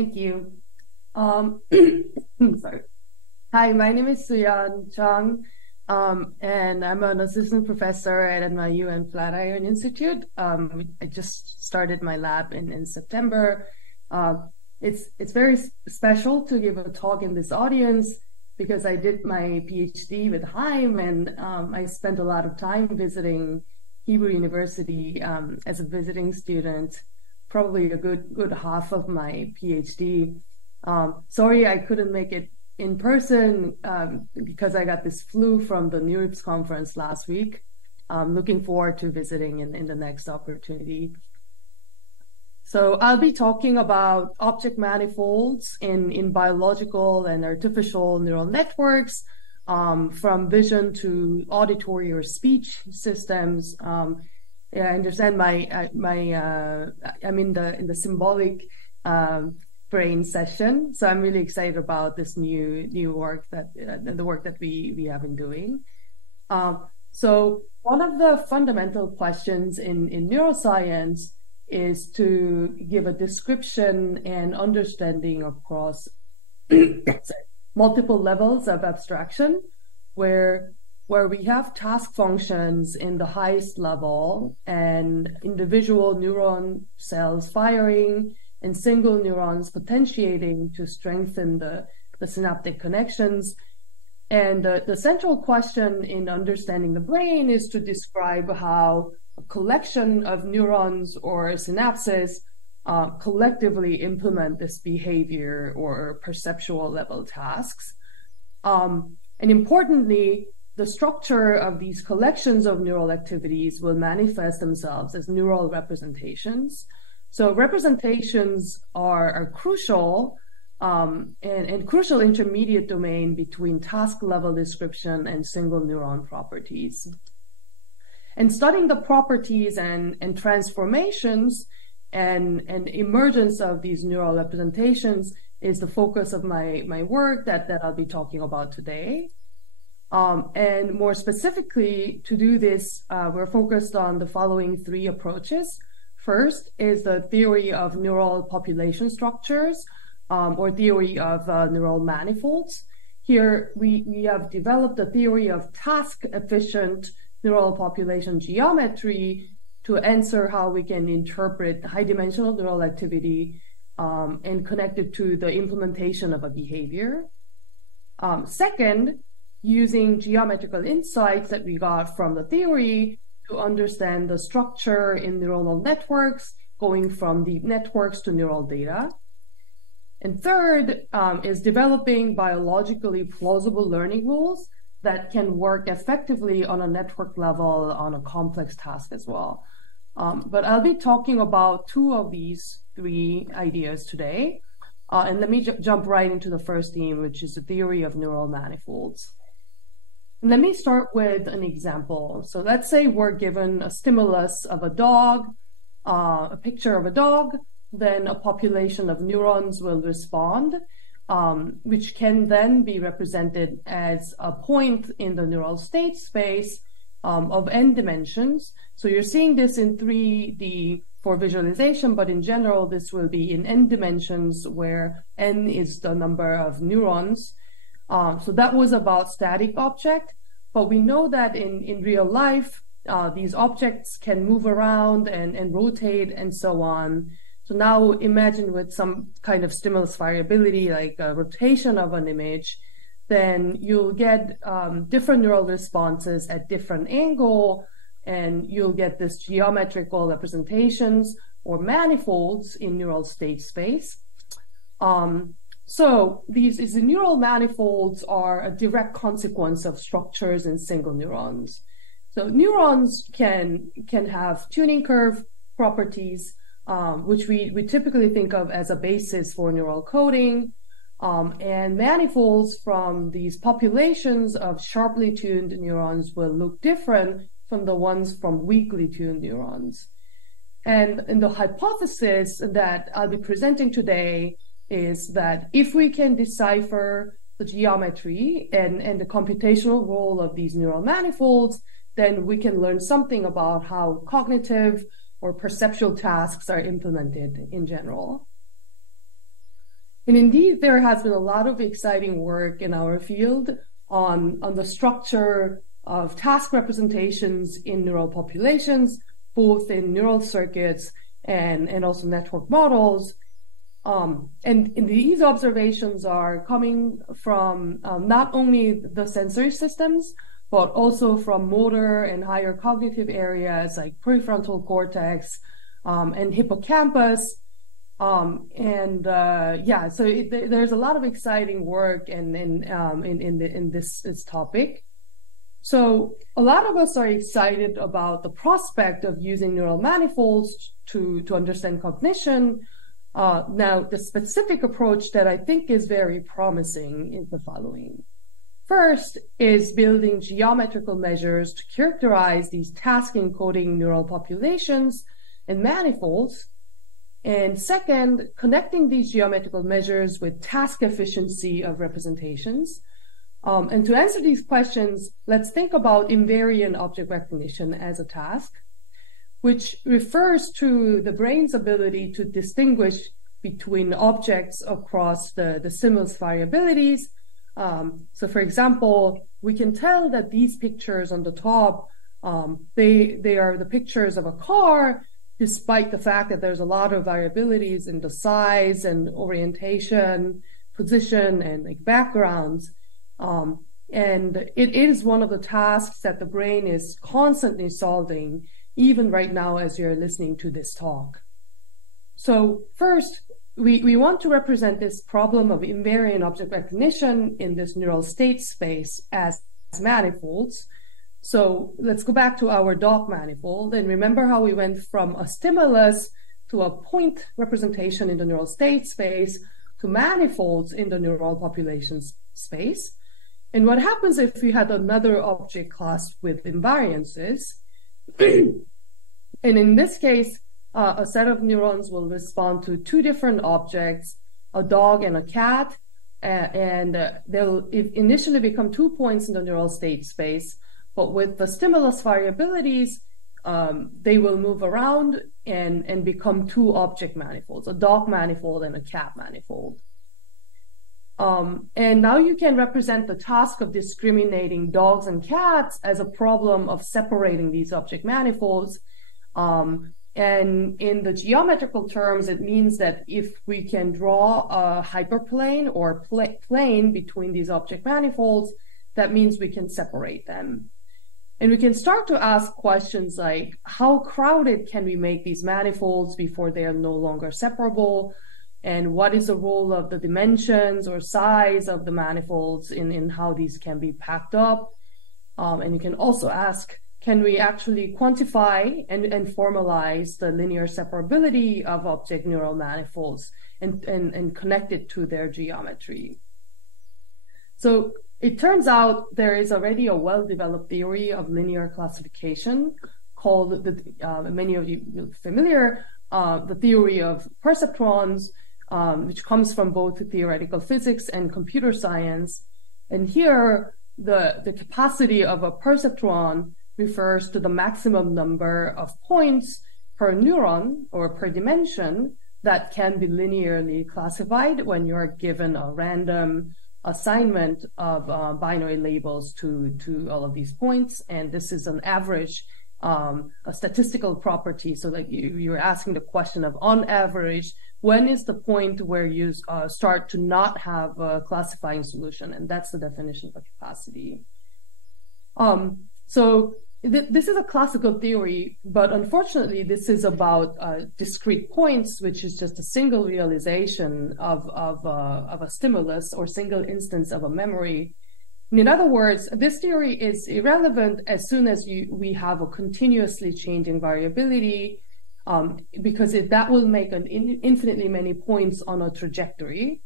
Thank you. Sorry. Hi, my name is SueYeon Chung, and I'm an assistant professor at NYU and Flatiron Institute. I just started my lab in September. It's very special to give a talk in this audience because I did my PhD with Haim, and I spent a lot of time visiting Hebrew University as a visiting student, probably a good half of my PhD. Sorry I couldn't make it in person because I got this flu from the NeurIPS conference last week. I'm looking forward to visiting in the next opportunity. So I'll be talking about object manifolds in biological and artificial neural networks, from vision to auditory or speech systems. Yeah, I understand I'm in the symbolic brain session, so I'm really excited about this new work that the work that we have been doing. So one of the fundamental questions in neuroscience is to give a description and understanding across multiple levels of abstraction, where we have task functions in the highest level and individual neuron cells firing and single neurons potentiating to strengthen the synaptic connections. And the central question in understanding the brain is to describe how a collection of neurons or synapses collectively implement this behavior or perceptual level tasks. And importantly, the structure of these collections of neural activities will manifest themselves as neural representations. So representations are crucial and crucial intermediate domain between task level description and single neuron properties. And studying the properties and transformations and emergence of these neural representations is the focus of my work that I'll be talking about today. And more specifically, to do this, we're focused on the following three approaches. First is the theory of neural population structures, or theory of neural manifolds. Here, we have developed a theory of task-efficient neural population geometry to answer how we can interpret high-dimensional neural activity and connect it to the implementation of a behavior. Second, using geometrical insights that we got from the theory to understand the structure in neuronal networks, going from deep networks to neural data. And third is developing biologically plausible learning rules that can work effectively on a network level on a complex task as well. But I'll be talking about two of these three ideas today. And let me jump right into the first theme, which is the theory of neural manifolds. And let me start with an example. So let's say we're given a stimulus of a dog, a picture of a dog, then a population of neurons will respond, which can then be represented as a point in the neural state space of n dimensions. So you're seeing this in 3D for visualization, but in general, this will be in n dimensions where n is the number of neurons. So that was about static object, but we know that in real life, these objects can move around and rotate and so on. So now imagine with some kind of stimulus variability, like a rotation of an image, then you'll get different neural responses at different angle, and you'll get this geometrical representations or manifolds in neural state space. So these neural manifolds are a direct consequence of structures in single neurons. So neurons can have tuning curve properties, which we typically think of as a basis for neural coding, and manifolds from these populations of sharply tuned neurons will look different from the ones from weakly tuned neurons. And the hypothesis that I'll be presenting today is that if we can decipher the geometry and the computational role of these neural manifolds, then we can learn something about how cognitive or perceptual tasks are implemented in general. And indeed, there has been a lot of exciting work in our field on the structure of task representations in neural populations, both in neural circuits and also network models. And these observations are coming from not only the sensory systems, but also from motor and higher cognitive areas like prefrontal cortex and hippocampus. So there's a lot of exciting work in this topic. So a lot of us are excited about the prospect of using neural manifolds to understand cognition. Now, the specific approach that I think is very promising is the following. First is building geometrical measures to characterize these task encoding neural populations and manifolds. And second, connecting these geometrical measures with task efficiency of representations. And to answer these questions, let's think about invariant object recognition as a task, which refers to the brain's ability to distinguish between objects across the stimulus variabilities. So for example, we can tell that these pictures on the top, they are the pictures of a car, despite the fact that there's a lot of variabilities in the size and orientation, position, and like backgrounds. And it is one of the tasks that the brain is constantly solving, even right now as you're listening to this talk. So first, we want to represent this problem of invariant object recognition in this neural state space as manifolds. So let's go back to our dog manifold and remember how we went from a stimulus to a point representation in the neural state space to manifolds in the neural population space. And what happens if we had another object class with invariances? And in this case, a set of neurons will respond to two different objects, a dog and a cat, and they'll initially become 2 points in the neural state space. But with the stimulus variabilities, they will move around and become two object manifolds, a dog manifold and a cat manifold. And now you can represent the task of discriminating dogs and cats as a problem of separating these object manifolds. And in the geometrical terms, it means that if we can draw a hyperplane or plane between these object manifolds, that means we can separate them. And we can start to ask questions like, how crowded can we make these manifolds before they are no longer separable? And what is the role of the dimensions or size of the manifolds in how these can be packed up? And you can also ask, can we actually quantify and formalize the linear separability of object neural manifolds and connect it to their geometry? So it turns out there is already a well-developed theory of linear classification called, many of you are familiar, the theory of perceptrons, which comes from both theoretical physics and computer science. And here, the capacity of a perceptron refers to the maximum number of points per neuron or per dimension that can be linearly classified when you're given a random assignment of binary labels to all of these points. And this is an average, a statistical property. So like you're asking the question of, on average, when is the point where you start to not have a classifying solution? And that's the definition of a capacity. So this is a classical theory, but unfortunately, this is about discrete points, which is just a single realization of a stimulus or single instance of a memory. And in other words, this theory is irrelevant as soon as we have a continuously changing variability, because that will make infinitely many points on a trajectory.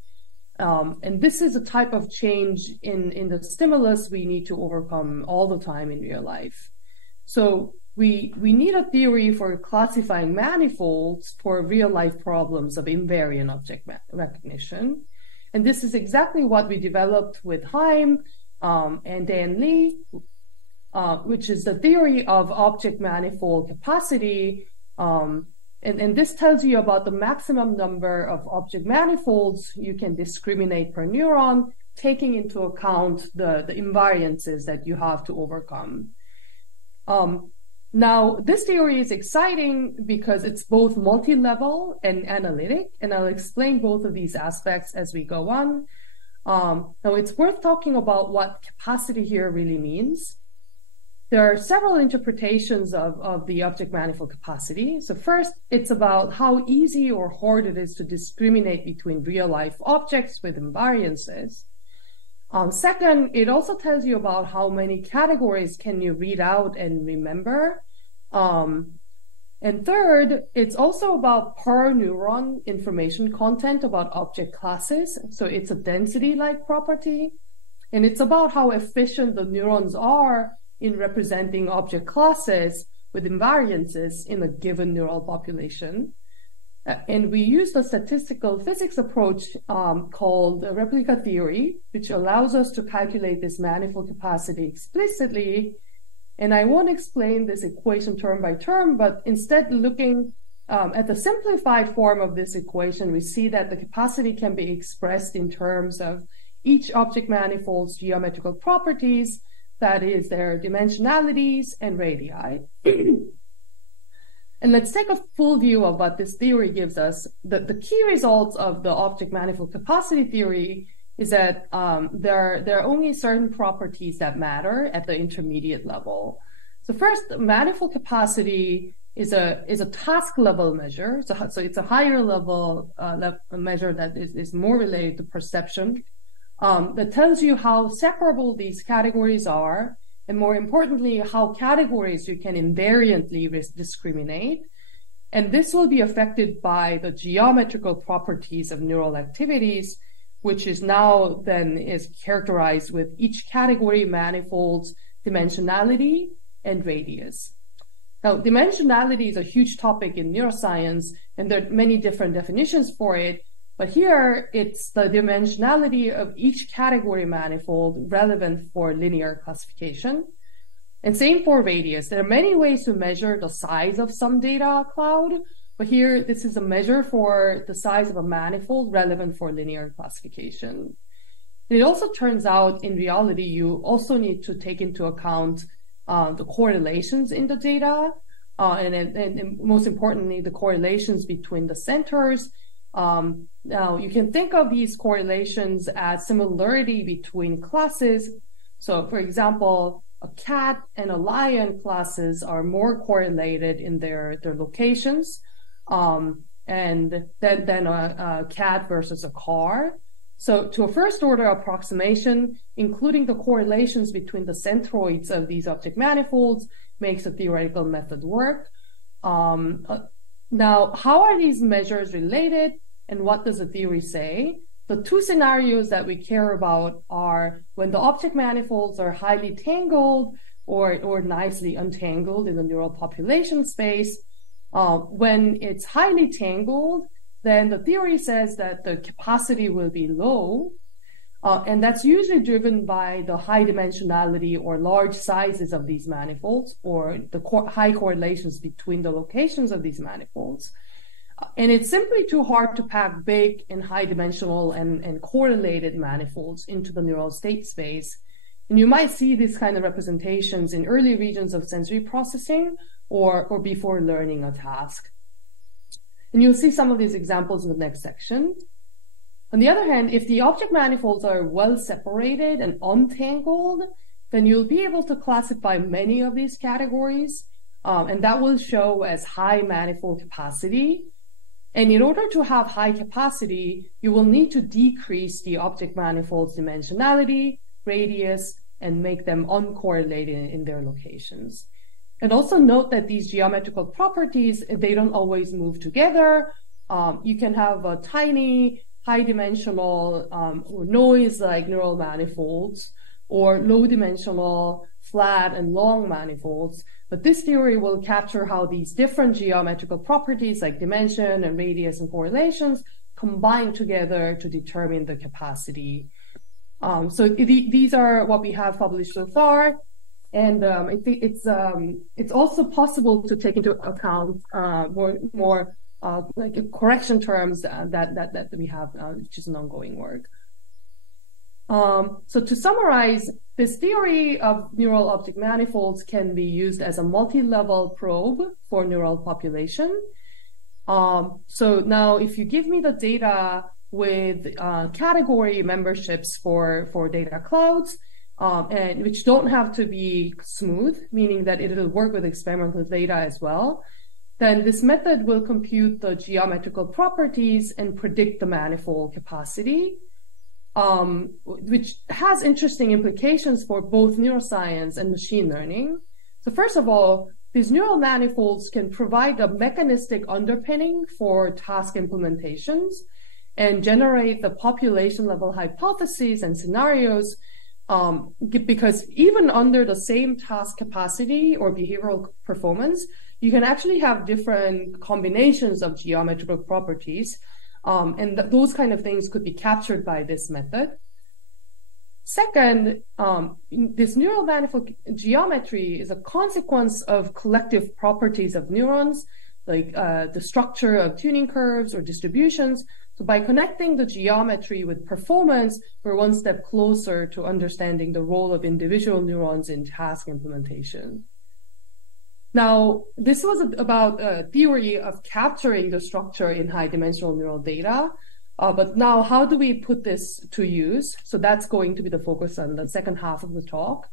And this is a type of change in the stimulus we need to overcome all the time in real life. So we need a theory for classifying manifolds for real-life problems of invariant object recognition. And this is exactly what we developed with Haim and Dan Lee, which is the theory of object manifold capacity. And And this tells you about the maximum number of object manifolds you can discriminate per neuron, taking into account the invariances that you have to overcome. Now, this theory is exciting because it's both multi-level and analytic, and I'll explain both of these aspects as we go on. Now, it's worth talking about what capacity here really means. There are several interpretations of the object manifold capacity. So first, it's about how easy or hard it is to discriminate between real-life objects with invariances. Second, it also tells you about how many categories can you read out and remember. And third, it's also about per neuron information content about object classes. So it's a density-like property. And it's about how efficient the neurons are in representing object classes with invariances in a given neural population. And we use the statistical physics approach called replica theory, which allows us to calculate this manifold capacity explicitly. And I won't explain this equation term by term, but instead looking at the simplified form of this equation, we see that the capacity can be expressed in terms of each object manifold's geometrical properties, that is, their dimensionalities and radii. And let's take a full view of what this theory gives us. The key results of the object manifold capacity theory is that there are only certain properties that matter at the intermediate level. So first, manifold capacity is a task level measure. So it's a higher level measure that is more related to perception, that tells you how separable these categories are, and more importantly, how categories you can invariantly discriminate. And this will be affected by the geometrical properties of neural activities, which is now then is characterized with each category manifold's dimensionality and radius. Now, dimensionality is a huge topic in neuroscience, and there are many different definitions for it. But here, it's the dimensionality of each category manifold relevant for linear classification. And same for radius. There are many ways to measure the size of some data cloud, but here, this is a measure for the size of a manifold relevant for linear classification. And it also turns out, in reality, you also need to take into account the correlations in the data, and most importantly, the correlations between the centers. Now, you can think of these correlations as similarity between classes. So, for example, a cat and a lion classes are more correlated in their locations and than a cat versus a car. So, to a first-order approximation, including the correlations between the centroids of these object manifolds makes a theoretical method work. Now, how are these measures related? And what does the theory say? The two scenarios that we care about are when the object manifolds are highly tangled or nicely untangled in the neural population space. When it's highly tangled, then the theory says that the capacity will be low. And that's usually driven by the high dimensionality or large sizes of these manifolds, or the high correlations between the locations of these manifolds. And it's simply too hard to pack big and high dimensional and correlated manifolds into the neural state space. And you might see these kind of representations in early regions of sensory processing or before learning a task. And you'll see some of these examples in the next section. On the other hand, if the object manifolds are well separated and untangled, then you'll be able to classify many of these categories, and that will show as high manifold capacity. And in order to have high capacity, you will need to decrease the object manifold's dimensionality, radius, and make them uncorrelated in their locations. And also note that these geometrical properties, they don't always move together. You can have a tiny, high-dimensional or noise-like neural manifolds, or low-dimensional, flat, and long manifolds. But this theory will capture how these different geometrical properties like dimension and radius and correlations combine together to determine the capacity. So these are what we have published so far. And I think it's also possible to take into account more like correction terms that we have, which is an ongoing work. So to summarize, this theory of neural object manifolds can be used as a multi-level probe for neural population. So now if you give me the data with category memberships for data clouds, and which don't have to be smooth, meaning that it'll work with experimental data as well, then this method will compute the geometrical properties and predict the manifold capacity, which has interesting implications for both neuroscience and machine learning. So first of all, these neural manifolds can provide a mechanistic underpinning for task implementations and generate the population level hypotheses and scenarios, because even under the same task capacity or behavioral performance, you can actually have different combinations of geometrical properties, and those kind of things could be captured by this method. Second, this neural manifold geometry is a consequence of collective properties of neurons, like the structure of tuning curves or distributions. So by connecting the geometry with performance, we're one step closer to understanding the role of individual neurons in task implementation. Now, this was about a theory of capturing the structure in high-dimensional neural data. But now, how do we put this to use? So that's going to be the focus on the second half of the talk,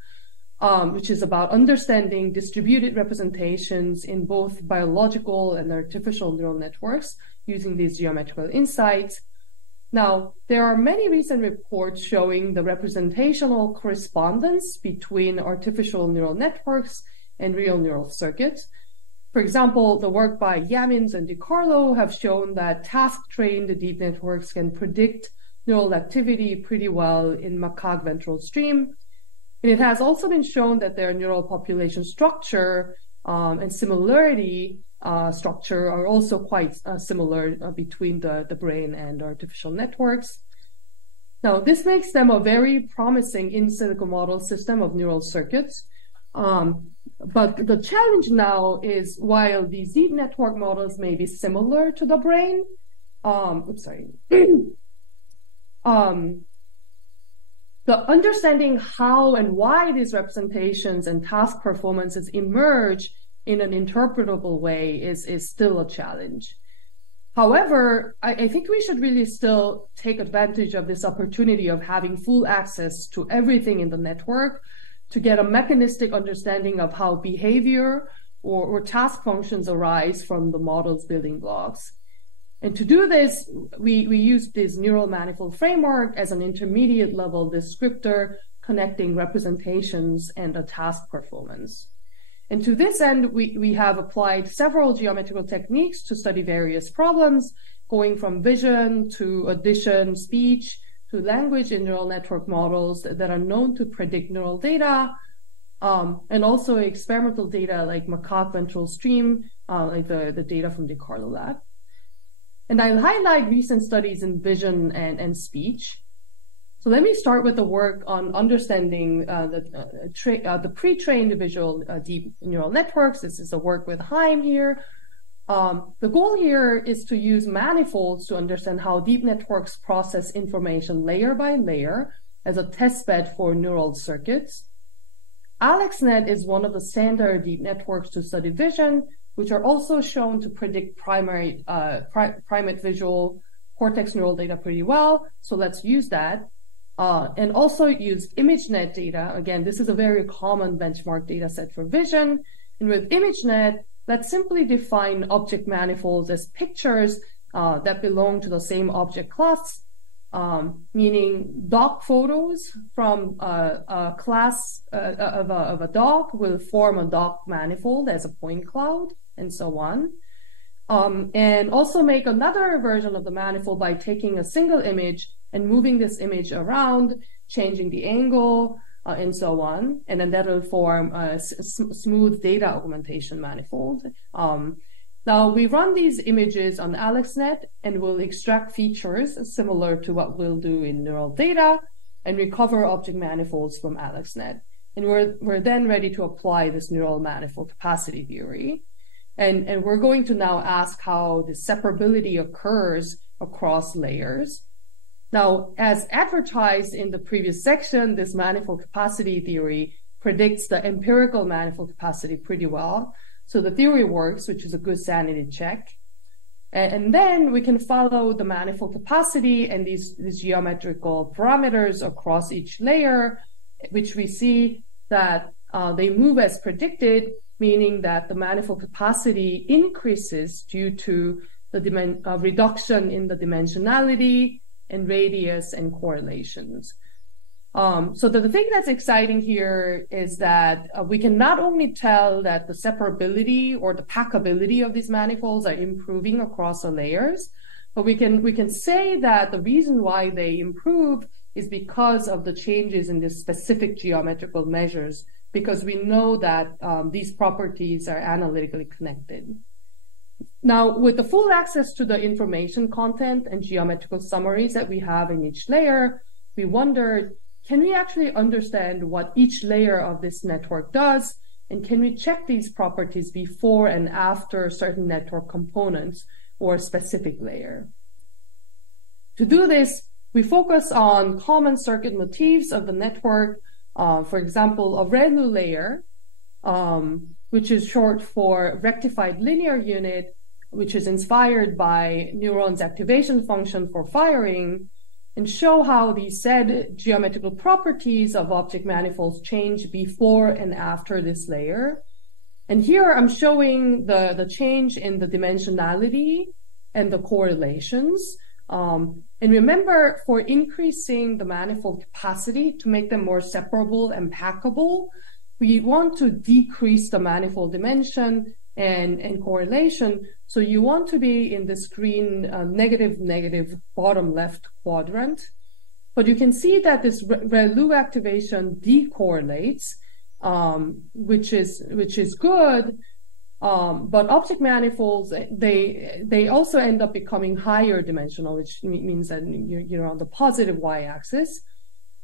which is about understanding distributed representations in both biological and artificial neural networks using these geometrical insights. Now, there are many recent reports showing the representational correspondence between artificial neural networks and real neural circuits. For example, the work by Yamins and DiCarlo have shown that task-trained deep networks can predict neural activity pretty well in macaque ventral stream. And it has also been shown that their neural population structure and similarity structure are also quite similar between the brain and artificial networks. Now, this makes them a very promising in silico model system of neural circuits. But the challenge now is, while these deep network models may be similar to the brain, the understanding how and why these representations and task performances emerge in an interpretable way is still a challenge. However, I think we should really still take advantage of this opportunity of having full access to everything in the network to get a mechanistic understanding of how behavior or task functions arise from the model's building blocks. And to do this, we use this neural manifold framework as an intermediate level descriptor connecting representations and a task performance. And to this end, we have applied several geometrical techniques to study various problems, going from vision to addition, speech, to language in neural network models that are known to predict neural data, and also experimental data like macaque ventral stream, like the data from DiCarlo lab. And I'll highlight recent studies in vision and speech. So let me start with the work on understanding the pre-trained visual deep neural networks. This is the work with Haim here. The goal here is to use manifolds to understand how deep networks process information layer by layer as a testbed for neural circuits. AlexNet is one of the standard deep networks to study vision, which are also shown to predict primate visual cortex neural data pretty well. So let's use that. And also use ImageNet data. Again, this is a very common benchmark data set for vision. And with ImageNet, let's simply define object manifolds as pictures that belong to the same object class, meaning dog photos from a class of a dog will form a dog manifold as a point cloud, and so on. And also make another version of the manifold by taking a single image and moving this image around, changing the angle, and so on. And then that will form a smooth data augmentation manifold. Now, we run these images on AlexNet and we'll extract features similar to what we'll do in neural data and recover object manifolds from AlexNet. And we're then ready to apply this neural manifold capacity theory. And we're going to now ask how the separability occurs across layers. Now, as advertised in the previous section, this manifold capacity theory predicts the empirical manifold capacity pretty well. So the theory works, which is a good sanity check. And then we can follow the manifold capacity and these geometrical parameters across each layer, which we see that they move as predicted, meaning that the manifold capacity increases due to the reduction in the dimensionality and radius and correlations. So the thing that's exciting here is that we can not only tell that the separability or the packability of these manifolds are improving across the layers, but we can say that the reason why they improve is because of the changes in the specific geometrical measures, because we know that these properties are analytically connected. Now, with the full access to the information content and geometrical summaries that we have in each layer, we wondered, can we actually understand what each layer of this network does? And can we check these properties before and after certain network components or a specific layer? To do this, we focus on common circuit motifs of the network. For example, a ReLU layer, which is short for rectified linear unit, which is inspired by neurons' activation function for firing, and show how the said geometrical properties of object manifolds change before and after this layer. And here I'm showing the change in the dimensionality and the correlations. And remember, for increasing the manifold capacity to make them more separable and packable, we want to decrease the manifold dimension and correlation. So you want to be in this green negative bottom left quadrant. But you can see that this ReLU activation decorrelates, which is good. But object manifolds, they also end up becoming higher dimensional, which means that you're on the positive y-axis.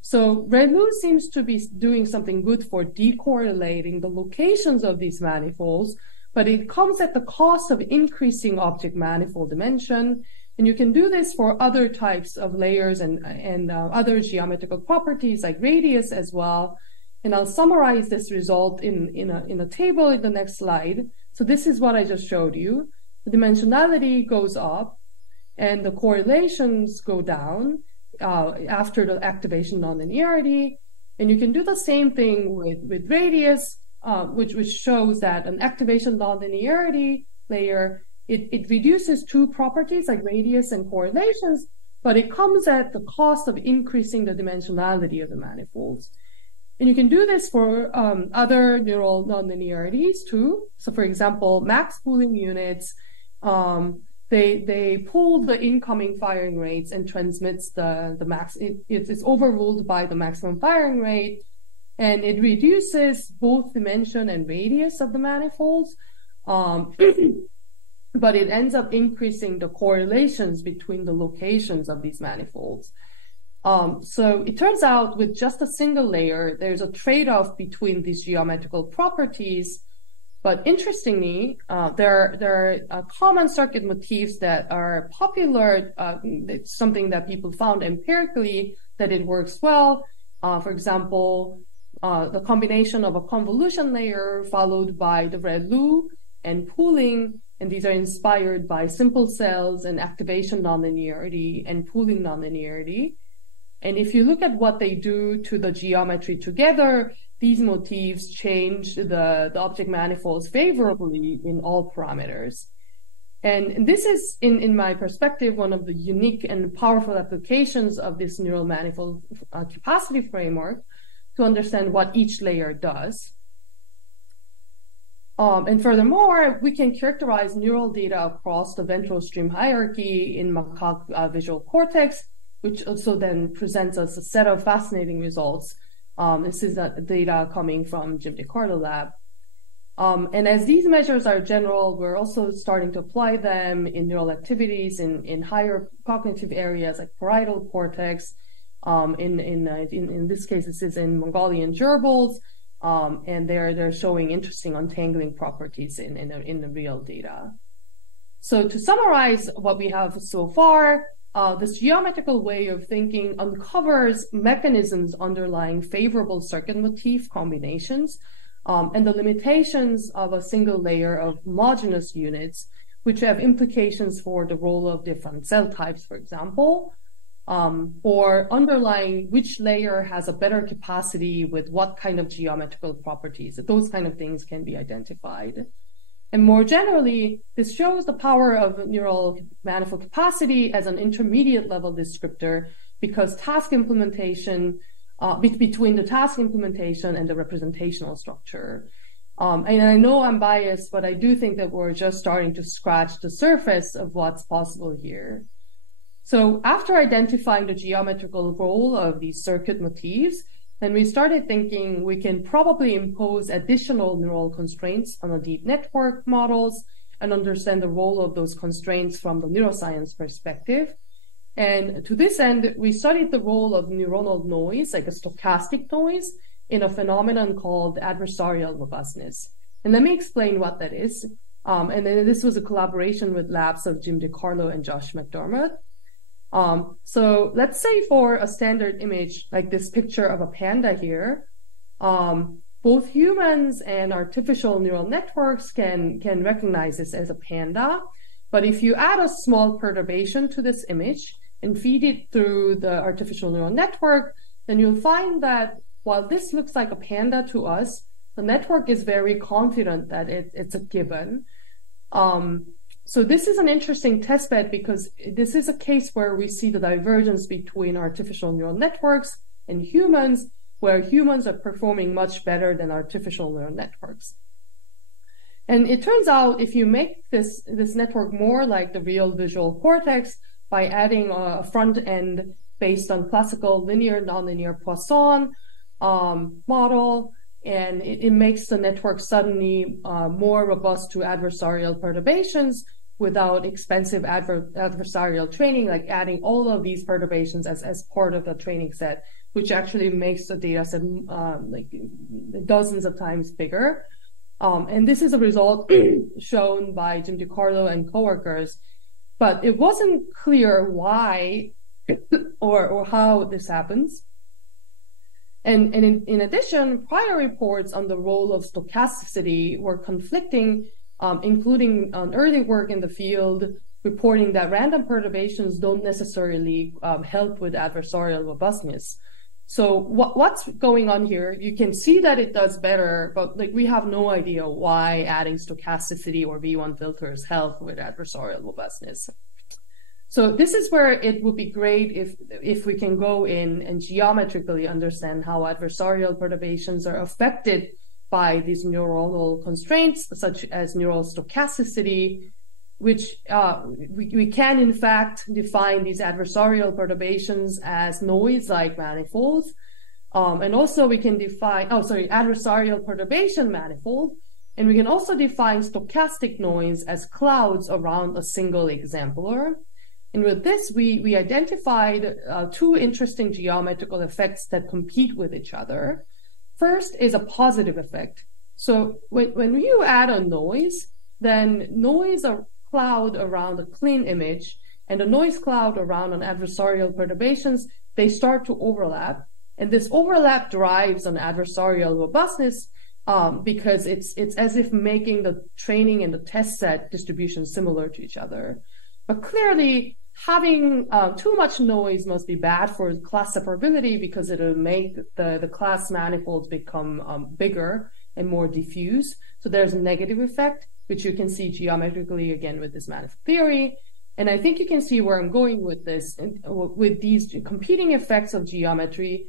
So ReLU seems to be doing something good for decorrelating the locations of these manifolds, but it comes at the cost of increasing object manifold dimension. And you can do this for other types of layers and other geometrical properties like radius as well. And I'll summarize this result in a table in the next slide. So this is what I just showed you. The dimensionality goes up and the correlations go down after the activation nonlinearity. And you can do the same thing with radius, which shows that an activation nonlinearity layer, it reduces two properties like radius and correlations, but it comes at the cost of increasing the dimensionality of the manifolds. And you can do this for other neural nonlinearities too. So for example, max pooling units, they pool the incoming firing rates and transmits the max. It's overruled by the maximum firing rate, and it reduces both dimension and radius of the manifolds. But it ends up increasing the correlations between the locations of these manifolds. So it turns out with just a single layer, there's a trade-off between these geometrical properties. But interestingly, there are common circuit motifs that are popular. It's something that people found empirically that it works well. For example, the combination of a convolution layer followed by the ReLU and pooling, and these are inspired by simple cells and activation nonlinearity and pooling nonlinearity. And if you look at what they do to the geometry together, these motifs change the object manifolds favorably in all parameters. And this is, in my perspective, one of the unique and powerful applications of this neural manifold capacity framework to understand what each layer does. And furthermore, we can characterize neural data across the ventral stream hierarchy in macaque visual cortex, which also then presents us a set of fascinating results. This is data coming from Jim DeCarlo lab. And as these measures are general, we're also starting to apply them in neural activities in higher cognitive areas like parietal cortex. In this case, this is in Mongolian gerbils. and they're showing interesting untangling properties in the real data. So to summarize what we have so far, this geometrical way of thinking uncovers mechanisms underlying favorable circuit motif combinations and the limitations of a single layer of homogeneous units, which have implications for the role of different cell types, for example, or underlying which layer has a better capacity with what kind of geometrical properties. Those kind of things can be identified. And more generally, this shows the power of neural manifold capacity as an intermediate level descriptor, because task implementation, between the task implementation and the representational structure. And I know I'm biased, but I do think that we're just starting to scratch the surface of what's possible here. So after identifying the geometrical role of these circuit motifs, then we started thinking we can probably impose additional neural constraints on the deep network models and understand the role of those constraints from the neuroscience perspective. And to this end, we studied the role of neuronal noise, like a stochastic noise, in a phenomenon called adversarial robustness. And let me explain what that is. And then this was a collaboration with labs of Jim DiCarlo and Josh McDermott. So let's say for a standard image, like this picture of a panda here, both humans and artificial neural networks can recognize this as a panda. But if you add a small perturbation to this image and feed it through the artificial neural network, then you'll find that while this looks like a panda to us, the network is very confident that it's a gibbon. So this is an interesting testbed because this is a case where we see the divergence between artificial neural networks and humans, where humans are performing much better than artificial neural networks. And it turns out if you make this network more like the real visual cortex by adding a front end based on classical linear nonlinear Poisson model, and it makes the network suddenly more robust to adversarial perturbations without expensive adversarial training, like adding all of these perturbations as part of the training set, which actually makes the data set like dozens of times bigger. And this is a result shown by Jim DiCarlo and coworkers, but it wasn't clear why or how this happens. And in addition, prior reports on the role of stochasticity were conflicting, including early work in the field reporting that random perturbations don't necessarily help with adversarial robustness. So what's going on here? You can see that it does better, but like we have no idea why adding stochasticity or V1 filters help with adversarial robustness. So this is where it would be great if we can go in and geometrically understand how adversarial perturbations are affected by these neuronal constraints, such as neural stochasticity, which we can in fact define these adversarial perturbations as noise-like manifolds. And also we can define, adversarial perturbation manifold. And we can also define stochastic noise as clouds around a single exemplar. And with this, we identified two interesting geometrical effects that compete with each other. First is a positive effect. So when you add a noise, then noise a cloud around a clean image and a noise cloud around an adversarial perturbations, they start to overlap. And this overlap drives an adversarial robustness because it's as if making the training and the test set distribution similar to each other. But clearly, having too much noise must be bad for class separability because it'll make the class manifolds become bigger and more diffuse. So there's a negative effect, which you can see geometrically again with this manifold theory. And I think you can see where I'm going with this. With these competing effects of geometry,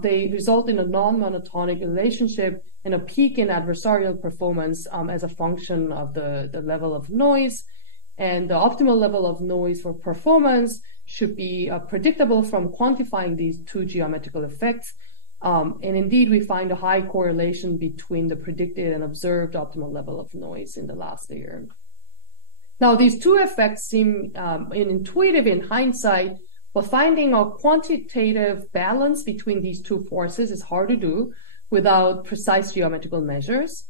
they result in a non-monotonic relationship and a peak in adversarial performance as a function of the level of noise. And the optimal level of noise for performance should be predictable from quantifying these two geometrical effects. And indeed, we find a high correlation between the predicted and observed optimal level of noise in the last layer. Now, these two effects seem intuitive in hindsight, but finding a quantitative balance between these two forces is hard to do. without precise geometrical measures.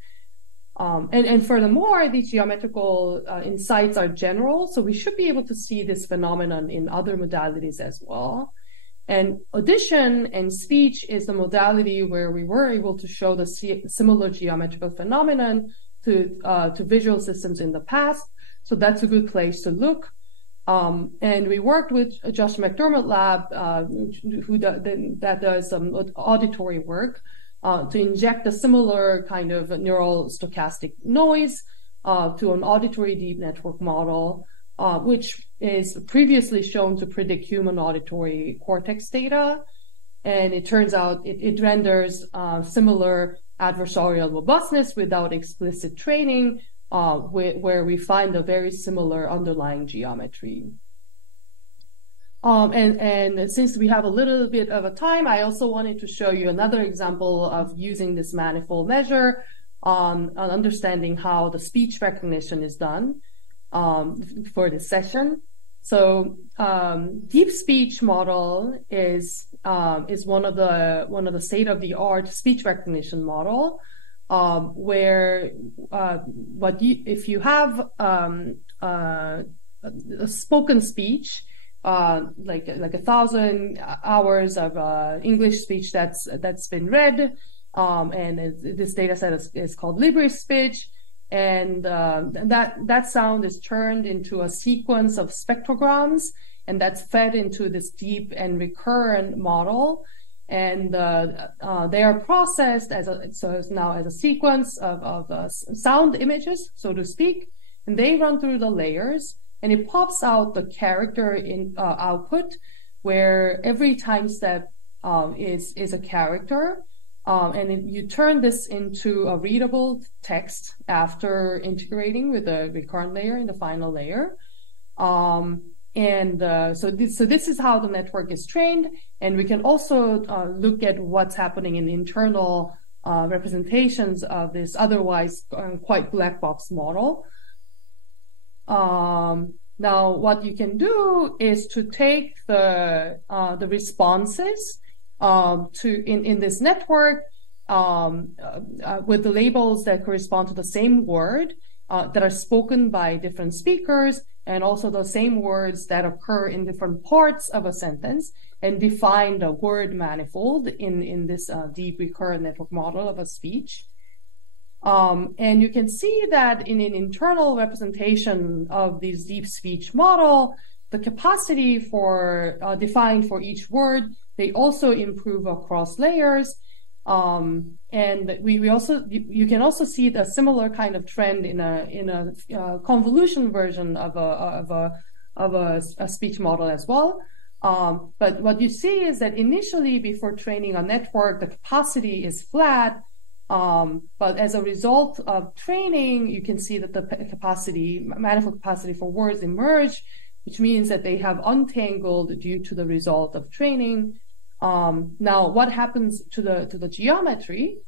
And furthermore, these geometrical insights are general, so we should be able to see this phenomenon in other modalities as well. And audition and speech is the modality where we were able to show the similar geometrical phenomenon to visual systems in the past. So that's a good place to look. And we worked with Josh McDermott lab, that does some auditory work, to inject a similar kind of neural stochastic noise to an auditory deep network model, which is previously shown to predict human auditory cortex data. And it turns out it renders similar adversarial robustness without explicit training, where we find a very similar underlying geometry. And since we have a little bit of a time, I also wanted to show you another example of using this manifold measure on understanding how the speech recognition is done for this session. So deep speech model is one of the state-of-the-art speech recognition model, where if you have a spoken speech, like 1,000 hours of English speech that's been read, and this data set is called Libri speech, and that sound is turned into a sequence of spectrograms, and that's fed into this deep and recurrent model, and they are processed as a sequence of sound images, so to speak, and they run through the layers. And it pops out the character in output, where every time step is a character, and you turn this into a readable text after integrating with the recurrent layer in the final layer. So this is how the network is trained, and we can also look at what's happening in internal representations of this otherwise quite black box model. Now, what you can do is to take the responses in this network with the labels that correspond to the same word that are spoken by different speakers, and also the same words that occur in different parts of a sentence, and define the word manifold in this deep recurrent network model of a speech. And you can see that in an internal representation of this deep speech model, the capacity for defined for each word, they also improve across layers. And you can also see the similar kind of trend in a convolution version of a speech model as well. But what you see is that initially, before training a network, the capacity is flat. But as a result of training, you can see that the manifold capacity for words emerge, which means that they have untangled due to the result of training. Now, what happens to the geometry?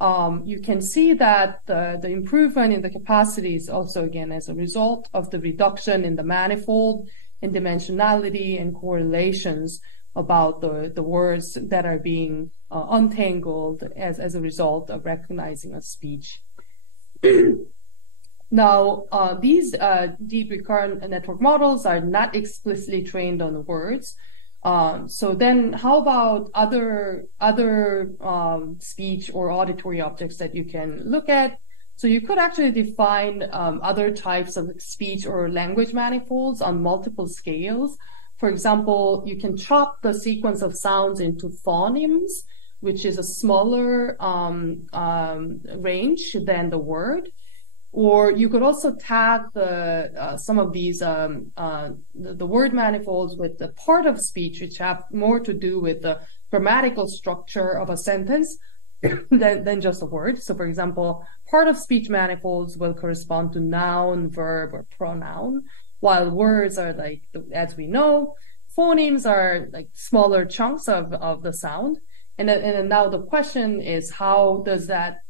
You can see that the improvement in the capacity is also, again, as a result of the reduction in the manifold and dimensionality and correlations about the words that are being untangled as a result of recognizing a speech. Now, these deep recurrent network models are not explicitly trained on words. So then how about other speech or auditory objects that you can look at? So you could actually define other types of speech or language manifolds on multiple scales. For example, you can chop the sequence of sounds into phonemes, which is a smaller range than the word. Or you could also tag some of these the word manifolds with the part of speech, which have more to do with the grammatical structure of a sentence than just a word. So, for example, part of speech manifolds will correspond to noun, verb, or pronoun, while words are like, as we know, phonemes are like smaller chunks of the sound. And then now the question is, how does that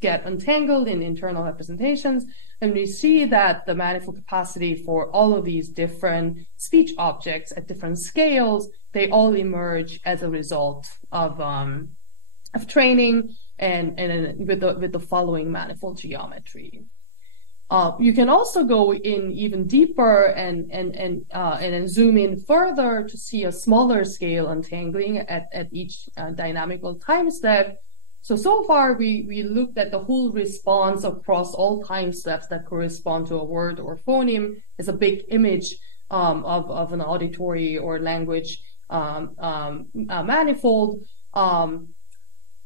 get untangled in internal representations? And we see that the manifold capacity for all of these different speech objects at different scales, they all emerge as a result of training and with the following manifold geometry. You can also go in even deeper and then zoom in further to see a smaller scale untangling at each dynamical time step. So far we looked at the whole response across all time steps that correspond to a word or phoneme as a big image of an auditory or language manifold.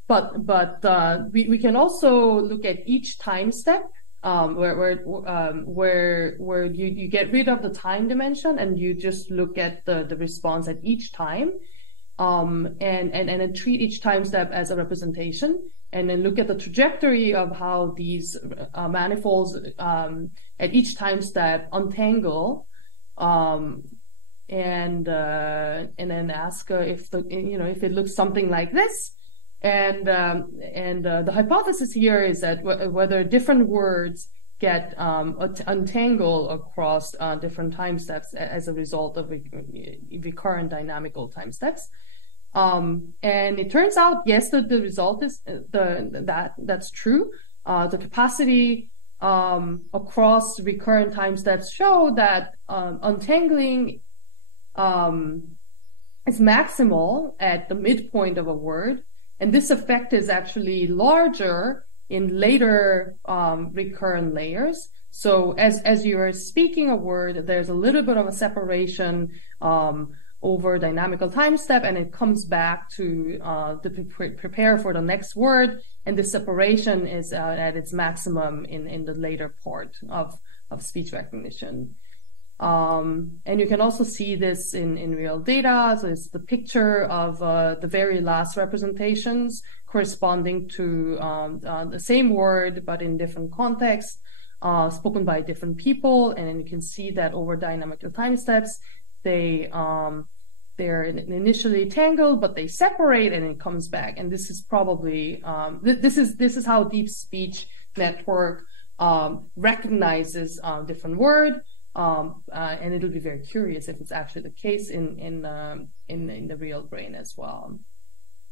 But we can also look at each time step where you get rid of the time dimension and you just look at the response at each time, and then treat each time step as a representation, and then look at the trajectory of how these manifolds at each time step untangle, and then ask if it looks something like this. And the hypothesis here is that whether different words get untangled across different time steps as a result of recurrent dynamical time steps. And it turns out, yes, that the result is that's true. The capacity across recurrent time steps show that untangling is maximal at the midpoint of a word. And this effect is actually larger in later recurrent layers. So as you're speaking a word, there's a little bit of a separation over dynamical time step, and it comes back to prepare for the next word. And the separation is at its maximum in the later part of speech recognition. And you can also see this in real data. So it's the picture of the very last representations corresponding to the same word, but in different contexts, spoken by different people. And then you can see that over dynamical time steps, they're initially tangled, but they separate and it comes back. And this is probably, this is how deep speech network recognizes different word. And it'll be very curious if it's actually the case in the real brain as well.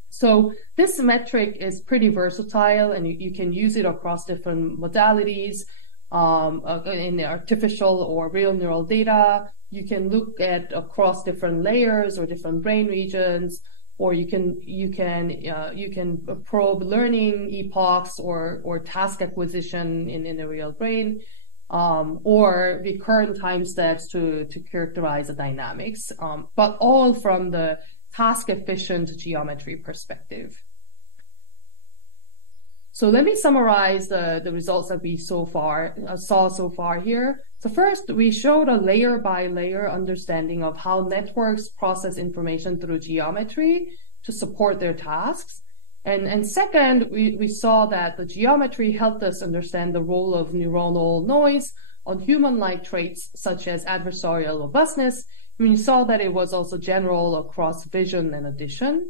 So this metric is pretty versatile, and you can use it across different modalities in the artificial or real neural data. You can look at across different layers or different brain regions, or you can probe learning epochs or task acquisition in the real brain. Or recurrent time steps to characterize the dynamics, but all from the task-efficient geometry perspective. So let me summarize the results that we saw so far here. So first, we showed a layer-by-layer understanding of how networks process information through geometry to support their tasks. And second, we saw that the geometry helped us understand the role of neuronal noise on human-like traits such as adversarial robustness. And we saw that it was also general across vision and audition.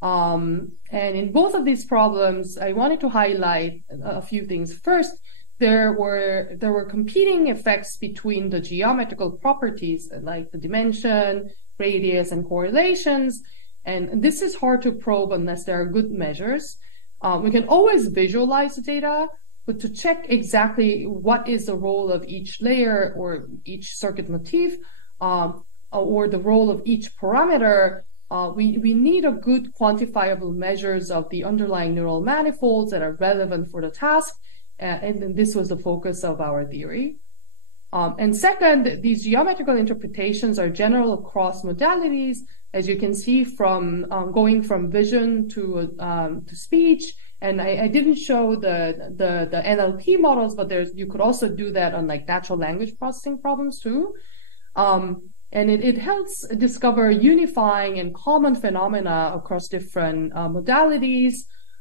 And in both of these problems, I wanted to highlight a few things. First, there were competing effects between the geometrical properties like the dimension, radius, and correlations. And this is hard to probe unless there are good measures. We can always visualize the data, but to check exactly what is the role of each layer or each circuit motif, or the role of each parameter, we need a good quantifiable measures of the underlying neural manifolds that are relevant for the task. And this was the focus of our theory. And second, these geometrical interpretations are general across modalities, as you can see from going from vision to speech. And I didn't show the NLP models, but you could also do that on like natural language processing problems too. And it helps discover unifying and common phenomena across different modalities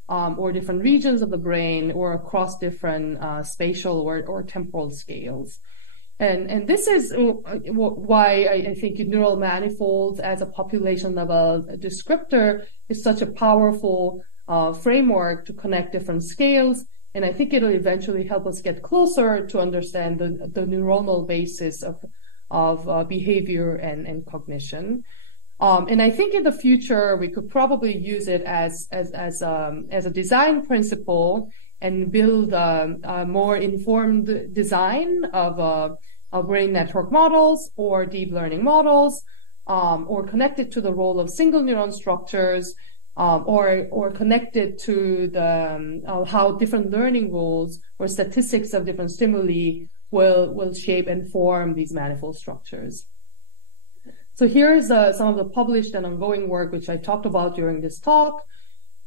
or different regions of the brain or across different spatial or temporal scales. And this is why I think neural manifolds as a population level descriptor is such a powerful framework to connect different scales. And I think it'll eventually help us get closer to understand the neuronal basis of behavior and cognition. And I think in the future, we could probably use it as a design principle and build a more informed design of brain network models or deep learning models, or connected to the role of single neuron structures, or connected to the how different learning rules or statistics of different stimuli will shape and form these manifold structures. So here's some of the published and ongoing work which I talked about during this talk.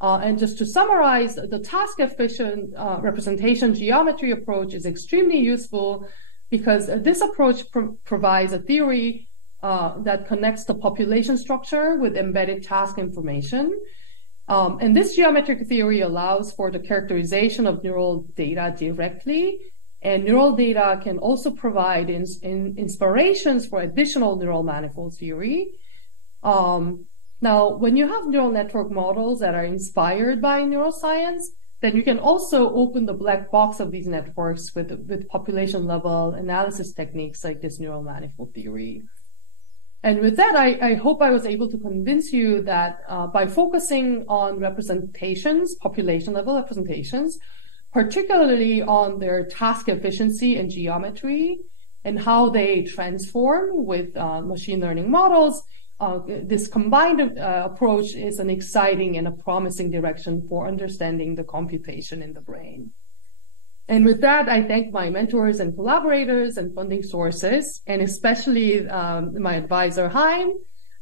And just to summarize, the task-efficient representation geometry approach is extremely useful because this approach provides a theory that connects the population structure with embedded task information. And this geometric theory allows for the characterization of neural data directly, and neural data can also provide inspirations for additional neural manifold theory. Now, when you have neural network models that are inspired by neuroscience, then you can also open the black box of these networks with population level analysis techniques like this neural manifold theory. And with that, I hope I was able to convince you that by focusing on representations, population level representations, particularly on their task efficiency and geometry and how they transform with machine learning models, this combined approach is an exciting and a promising direction for understanding the computation in the brain. And with that, I thank my mentors and collaborators and funding sources, and especially my advisor, Haim,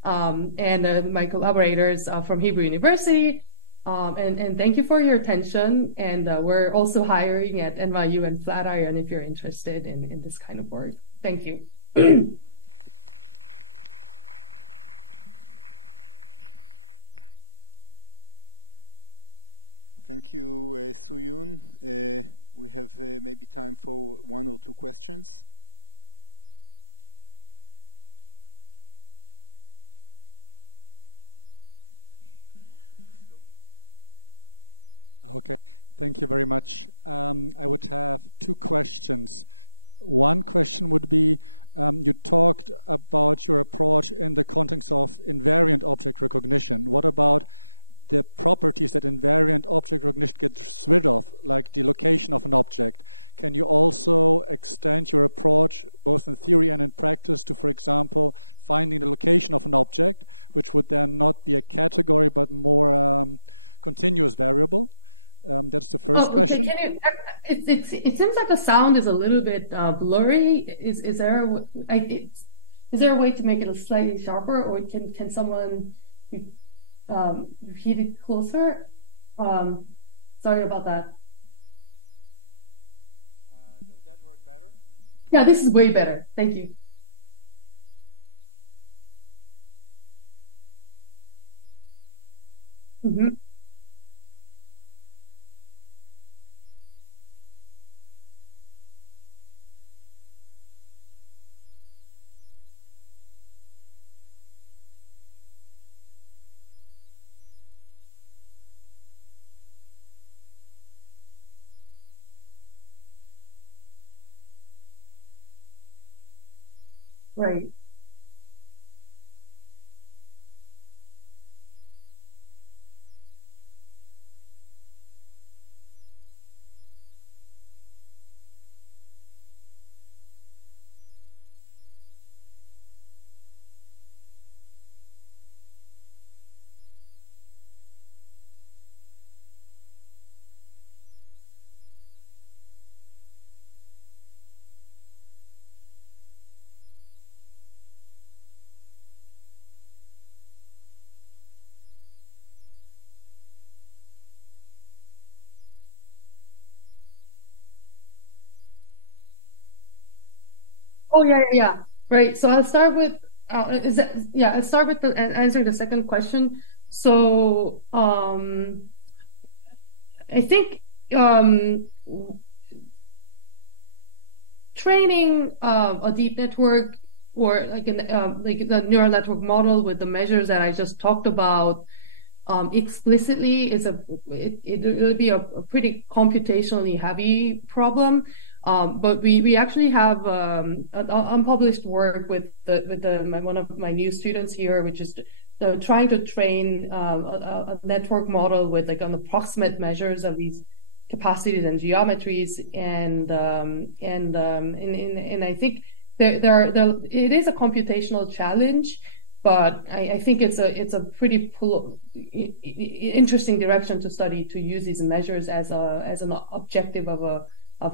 and my collaborators from Hebrew University. And thank you for your attention. And we're also hiring at NYU and Flatiron if you're interested in this kind of work. Thank you. Oh, okay. Can you? It seems like the sound is a little bit blurry. Is there a way to make it slightly sharper, or can someone repeat it closer? Sorry about that. Yeah, this is way better. Thank you. Mm-hmm. Right. Oh yeah, yeah, yeah. Right. So I'll start with I'll start with answering the second question. So I think training a deep network or like the neural network model with the measures that I just talked about explicitly is it'll be a pretty computationally heavy problem. But we actually have unpublished work with one of my new students here, which is trying to train a network model with like an approximate measures of these capacities and geometries, and I think it is a computational challenge, but I think it's a pretty interesting direction to study, to use these measures as an objective of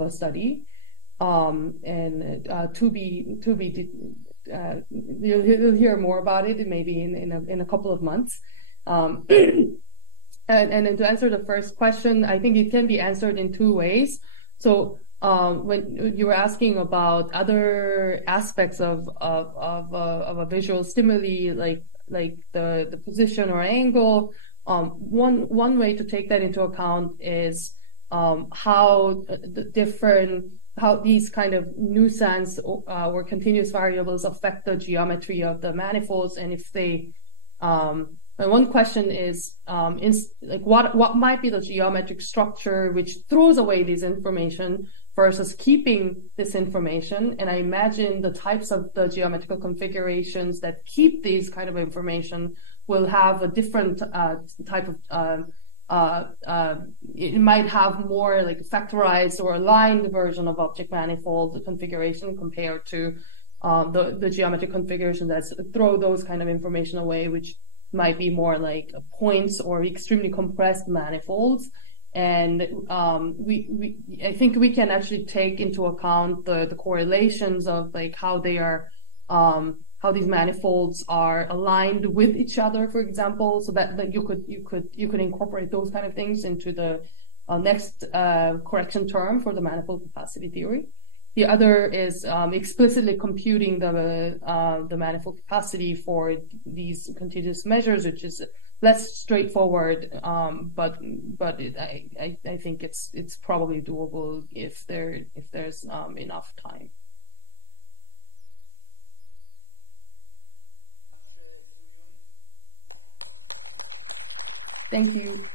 a study, and you'll hear more about it maybe in a couple of months. And then to answer the first question, I think it can be answered in two ways. So when you were asking about other aspects of a visual stimuli, like the position or angle, one way to take that into account is how these kind of nuisance or continuous variables affect the geometry of the manifolds, and if they and one question is like what might be the geometric structure which throws away this information versus keeping this information. And I imagine the types of the geometrical configurations that keep these kind of information will have a different type of it might have more like factorized or aligned version of object manifold configuration compared to the geometric configuration that throw those kind of information away, which might be more like points or extremely compressed manifolds. And I think we can actually take into account the correlations of like how they are how these manifolds are aligned with each other, for example, so that you could incorporate those kind of things into the next correction term for the manifold capacity theory. The other is explicitly computing the manifold capacity for these continuous measures, which is less straightforward, but I think it's probably doable if there's enough time. Thank you.